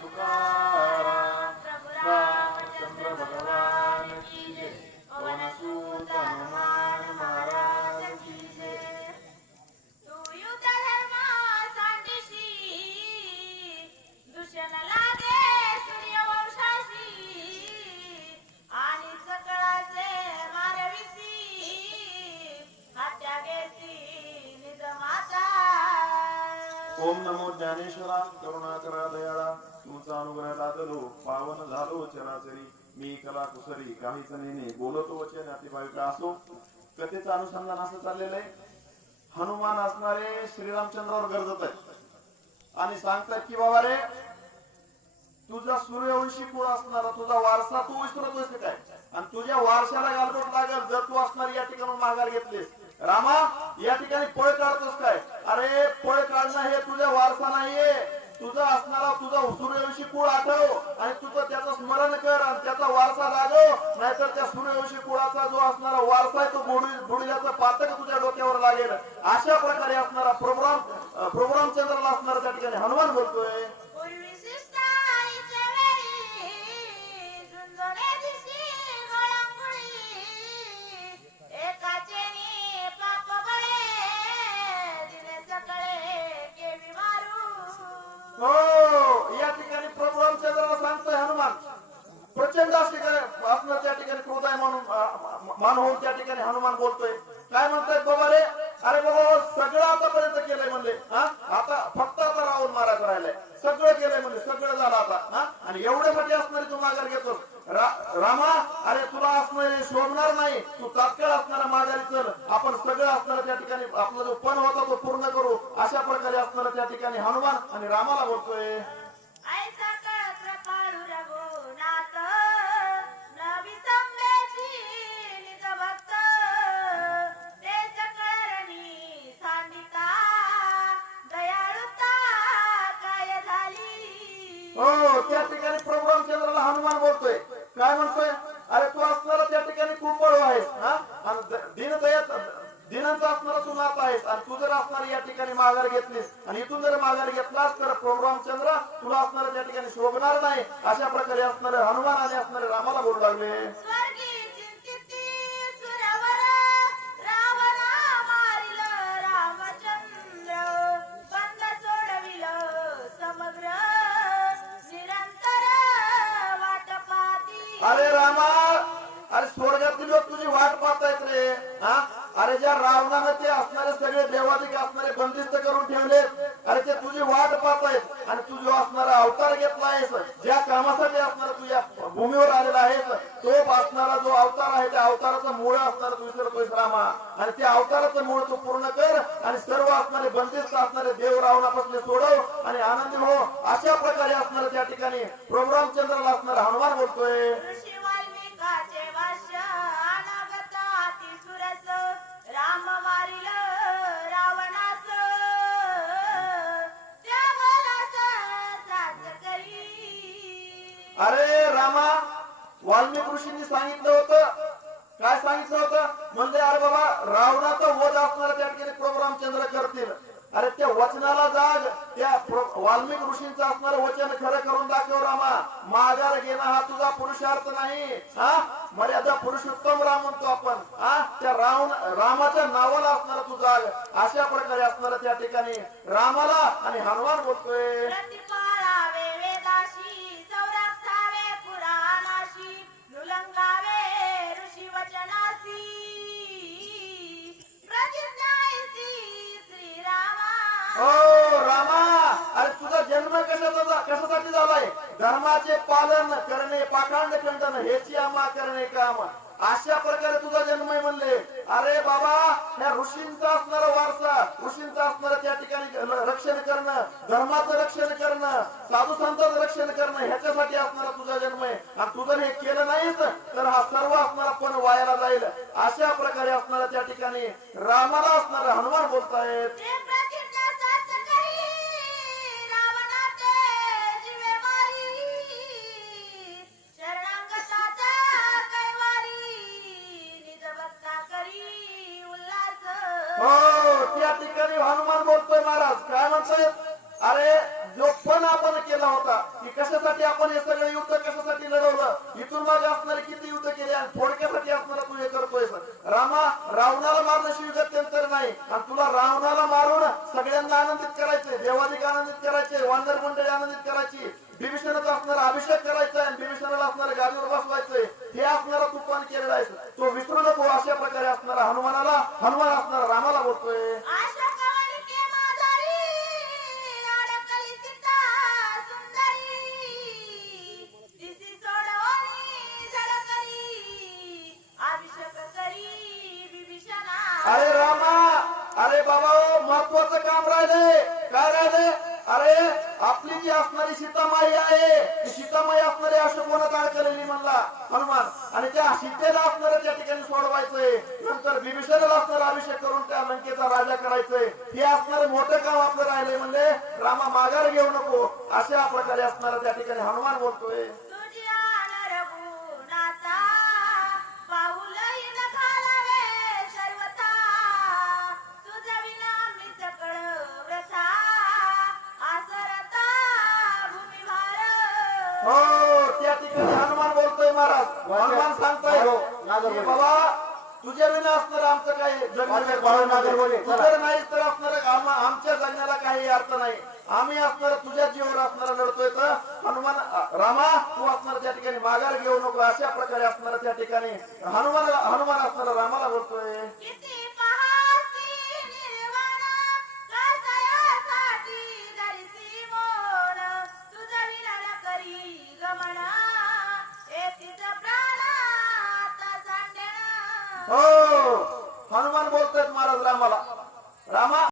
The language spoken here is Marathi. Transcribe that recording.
तुकाराम रामचंद्र भगवान की जय पवन सुत हनुमान महाराज की जय तू युद्ध धर्म सांडिशी दुष्यन लागे सूर्यवंशाशी आणि सकळाचे मारविसी हत्या गेसी निज माता ओम नमो ज्ञानेश्वरा करुणाकरा दयाळा तुमचा अनुग्रह लादलो पावन झालो चराचरी मी कला कुसरी काहीच नेने बोलतो वचन अतिभाविक असो कथेचं अनुसंधान असं चाललेलं आहे. हनुमान असणारे श्रीरामचंद्रावर गरजत आहेत आणि सांगतात की बाबा रे तुझा सूर्यवंशी कुळ असणारा तुझा वारसा तू विसरतोस काय आणि तुझ्या वारशाला गालबोट लागल जर तू असणारी या ठिकाणी माघार घेतलीस. रामा या ठिकाणी पळ काढतोस काय? अरे पळ काढणं हे तुझा वारसा नाहीये. तुझा असणारा तुझा सूर्यवंशी कुळ आठव आणि तुझं त्याचं स्मरण कर आणि त्याचा वारसा लागव नाहीतर त्या सूर्यवंशी कुळाचा जो असणारा वारसा आहे तो बुडल्याचं पातक तुझ्या डोक्यावर लागेल. अशा प्रकारे असणारा प्रभुराम चंद्राला असणारा त्या ठिकाणी हनुमान बोलतोय. हो या ठिकाणी प्रभुराम चंद्राला सांगतोय हनुमान प्रचंड असणार त्या ठिकाणी क्रोधाय म्हणून मान होऊन त्या ठिकाणी हनुमान बोलतोय. काय म्हणतायत बाबा रे? अरे बाबा सगळं आतापर्यंत केलंय म्हणले आता फक्त आता रावण मारायचं राहिलंय. सगळं केलंय म्हणजे सगळं झालं आता आणि एवढ्यासाठी असणारी तू माघार घेतोस. रामा अरे तुला असणारे शोभणार नाही. तू तात्काळ असणारा माघारी चल. आपण सगळं असणारा त्या ठिकाणी आपला जो पण होता तो पूर्ण करू. अशा प्रकारे असणारा त्या ठिकाणी हनुमान आणि रामाला बोलतोय. हो त्या ठिकाणी प्रभुराम चंद्राला हनुमान बोलतोय. काय म्हणतोय? अरे तू असणारा त्या ठिकाणी कृपळ आहेस दिनांचा असणारा तू नात आहेस आणि तू जर असणार या ठिकाणी माघार घेतलीस आणि इथून जर माघार घेतलास तर प्रभुराम चंद्र तुला असणारा त्या ठिकाणी शोभणार नाही. अशा प्रकारे असणारे हनुमान आणि असणारे रामाला बोलू लागले. अरे रामा अरे स्वर्गातील लोक तुझी वाट पाहतायत रे. अरे ज्या रावणानं ते असणारे सगळे देवादिक असणारे बंदिस्त करून ठेवले अरे ते तुझी वाट पाहतायत आणि तू जो असणारा अवतार घेतला आहेस ज्या कामासाठी असणारा तुझ्या भूमीवर आलेला आहेस तो असणारा जो अवतार आहे त्या अवताराचं मूळ असणारा तू विसरतोयस रामा. आणि त्या अवताराचं मूळ तू पूर्ण कर आणि सर्व असणारे बंदिस्त असणारे देव रावणापासून सोडव आणि आनंदी हो. अशा प्रकारे असणारा त्या ठिकाणी प्रभुराम चंद्राला असणारा हनुमान बोलतोय. राम मारिल रावणास अरे रामा वाल्मिक ऋषींनी सांगितलं होतं. काय सांगितलं होतं? म्हणजे अरे बाबा रावणाचा वध असणारा त्या ठिकाणी प्रभुराम चंद्र करतील. अरे त्या वचनाला जाग त्या वाल्मिक ऋषींचं असणारं वचन खरं करून दाखव रामा. माघार घेणं हा तुझा पुरुषार्थ नाही. मर्यादा पुरुषोत्तम राम म्हणतो आपण. त्या रामाच्या नावाला असणारा तू जाग. अशा प्रकारे असणारा त्या ठिकाणी रामाला आणि हनुमान बोलतोय. हो रामा अरे तुझा जन्म कशासाठी झालाय? धर्माचे पालन करणे पाखंड खंडन हेची आम्हा करणे काम. अशा प्रकारे तुझा जन्म आहे म्हणले. अरे बाबा ह्या ऋषींचा असणारा वारसा ऋषींचा असणारा त्या ठिकाणी रक्षण करणं धर्माचं रक्षण करणं साधू संतांचं रक्षण करणं ह्याच्यासाठी असणारा तुझा जन्म आहे. आणि तू जर हे केलं नाहीस तर हा सर्व असणारा पण वायाला जाईल. अशा प्रकारे असणारा त्या ठिकाणी रामाला असणारा हनुमान बोलतायत. हो त्या ठिकाणी हनुमान बोलतोय महाराज. काय म्हणतोय? अरे जो पण आपण केला केला होता की कशासाठी आपण हे सगळे युद्ध कशासाठी लढवलं, इथून मागे असणारे किती युद्ध केले आणि थोडक्यासाठी असणारा तू हे करतोय. रामा, रावणाला मारणं शिवगत्यंतर नाही आणि तुला रावणाला मारून सगळ्यांना आनंदित करायचे, देवाधिक आनंदित करायचे, वानर मंडळी आनंदित करायची, बिभीषणाचा असणारा अभिषेक करायचा आणि बिभीषणाला असणारे गादीवर बसवायचंय, हे असणारा तू पण केलेला आहे. तो विसरू नको. अशा प्रकारे असणारा हनुमान असणारा रामाला बोलतोय. आशा कमलिके माधुरी, अडकली सीता सुंदरी, तिसी सोडवली जळकरी, अभिषेक करी विभीषणा. अरे रामा, अरे बाबा, महत्वाचं काम राहिले. काय राहिले? अरे आपली जी असणारी सीतामाई आहे, ती सीतामाई असणारी अशोकवनात अडकलेली म्हणला हनुमान, आणि त्या सीतेला असणारं त्या ठिकाणी सोडवायचंय, नंतर बिभीषणाला असणारा अभिषेक करून त्या लंकेचा राजा करायचंय. हे असणारं मोठं काम आपलं राहिले. म्हणले रामा, माघार घेऊ नको. अशा प्रकारे असणारा त्या ठिकाणी हनुमान बोलतोय. तुझी आनर गुणाता, पाऊलही न घालावे सर्वथा, तुझ्या विना मी सकळ व्रथा, आसरता भूमिभार. हो, त्या ठिकाणी हनुमान बोलतोय. महाराज हनुमान सांगताय की बाबा, तुझ्या विना असणार आमचं काही जगण्याचं नाही, तर असणार आमच्या जगण्याला काही अर्थ नाही. आम्ही असणार तुझ्या जीवावर असणारा लढतोय. तर हनुमान, रामा, तू असणार त्या ठिकाणी माघार घेऊ नको. अशा प्रकारे असणार त्या ठिकाणी हनुमान असणार रामाला बोलतोय. किती पहासी निर्वाण, कसयासाठी धरिसी मोन, तुझं विना न करी गमन, येतीच प्राणात सांडेन. हो, हनुमान बोलतोय महाराज रामाला. रामा,